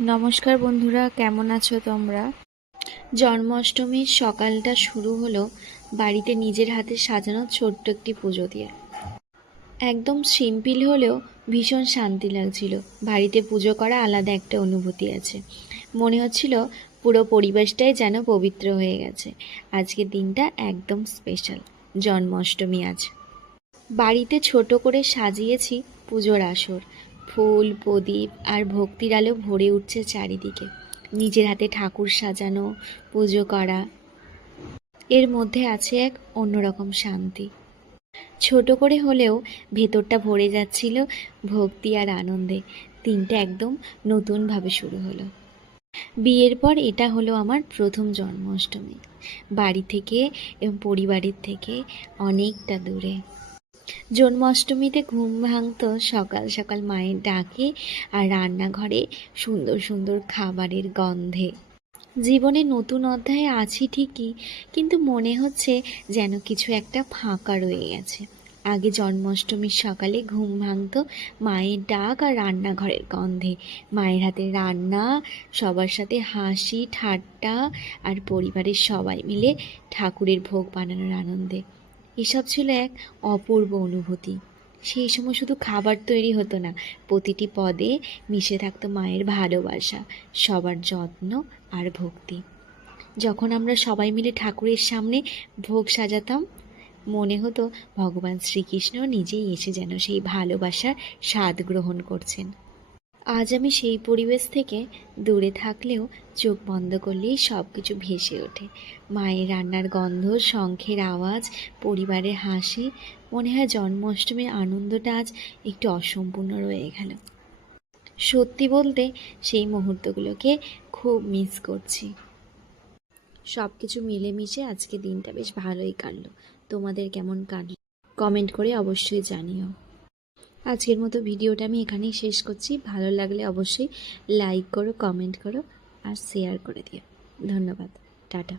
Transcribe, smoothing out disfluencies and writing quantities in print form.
নমস্কার বন্ধুরা, কেমন আছো তোমরা? জন্মাষ্টমীর সকালটা শুরু হলো বাড়িতে নিজের হাতে সাজানো ছোট্ট একটি পুজো দিয়ে। একদম সিম্পল হলেও ভীষণ শান্তি লাগছিল। বাড়িতে পুজো করা আলাদা একটা অনুভূতি আছে। মনে হচ্ছিল পুরো পরিবেশটাই যেন পবিত্র হয়ে গেছে। আজকের দিনটা একদম স্পেশাল। জন্মাষ্টমী আজ। বাড়িতে ছোট করে সাজিয়েছি পুজোর আসর। ফুল, প্রদীপ আর ভক্তির আলো ভরে উঠছে চারিদিকে। নিজের হাতে ঠাকুর সাজানো, পুজো করা, এর মধ্যে আছে এক অন্যরকম শান্তি। ছোট করে হলেও ভেতরটা ভরে যাচ্ছিল ভক্তি আর আনন্দে। দিনটা একদম নতুনভাবে শুরু হলো। বিয়ের পর এটা হলো আমার প্রথম জন্মাষ্টমী। বাড়ি থেকে এবং পরিবারের থেকে অনেকটা দূরে। জন্মাষ্টমীতে ঘুম ভাঙতো সকাল সকাল মায়ের ডাকে আর রান্নাঘরে সুন্দর সুন্দর খাবারের গন্ধে। জীবনে নতুন অধ্যায়ে আছি ঠিকই, কিন্তু মনে হচ্ছে যেন কিছু একটা ফাঁকা রয়ে গেছে। আগে জন্মাষ্টমীর সকালে ঘুম ভাঙতো মায়ের ডাক আর রান্নাঘরের গন্ধে। মায়ের হাতে রান্না, সবার সাথে হাসি ঠাট্টা আর পরিবারের সবাই মিলে ঠাকুরের ভোগ বানানোর আনন্দে। এসব ছিল এক অপূর্ব অনুভূতি। সেই সময় শুধু খাবার তৈরি হতো না, প্রতিটি পদে মিশে থাকতো মায়ের ভালোবাসা, সবার যত্ন আর ভক্তি। যখন আমরা সবাই মিলে ঠাকুরের সামনে ভোগ সাজাতাম, মনে হতো ভগবান শ্রীকৃষ্ণ নিজেই এসে যেন সেই ভালোবাসার স্বাদ গ্রহণ করছেন। আজ আমি সেই পরিবেশ থেকে দূরে থাকলেও চোখ বন্ধ করলেই সব কিছু ভেসে ওঠে। মায়ের রান্নার গন্ধ, শঙ্খের আওয়াজ, পরিবারের হাসি। মনে হয় জন্মাষ্টমীর আনন্দটা আজ একটু অসম্পূর্ণ রয়ে গেল। সত্যি বলতে সেই মুহূর্তগুলোকে খুব মিস করছি। সব কিছু মিলেমিশে আজকে দিনটা বেশ ভালোই কাটলো। তোমাদের কেমন কাটলো কমেন্ট করে অবশ্যই জানিও। আজকের মতো ভিডিওটা আমি এখানেই শেষ করছি। ভালো লাগলে অবশ্যই লাইক করো, কমেন্ট করো আর শেয়ার করে দিও। ধন্যবাদ। টাটা।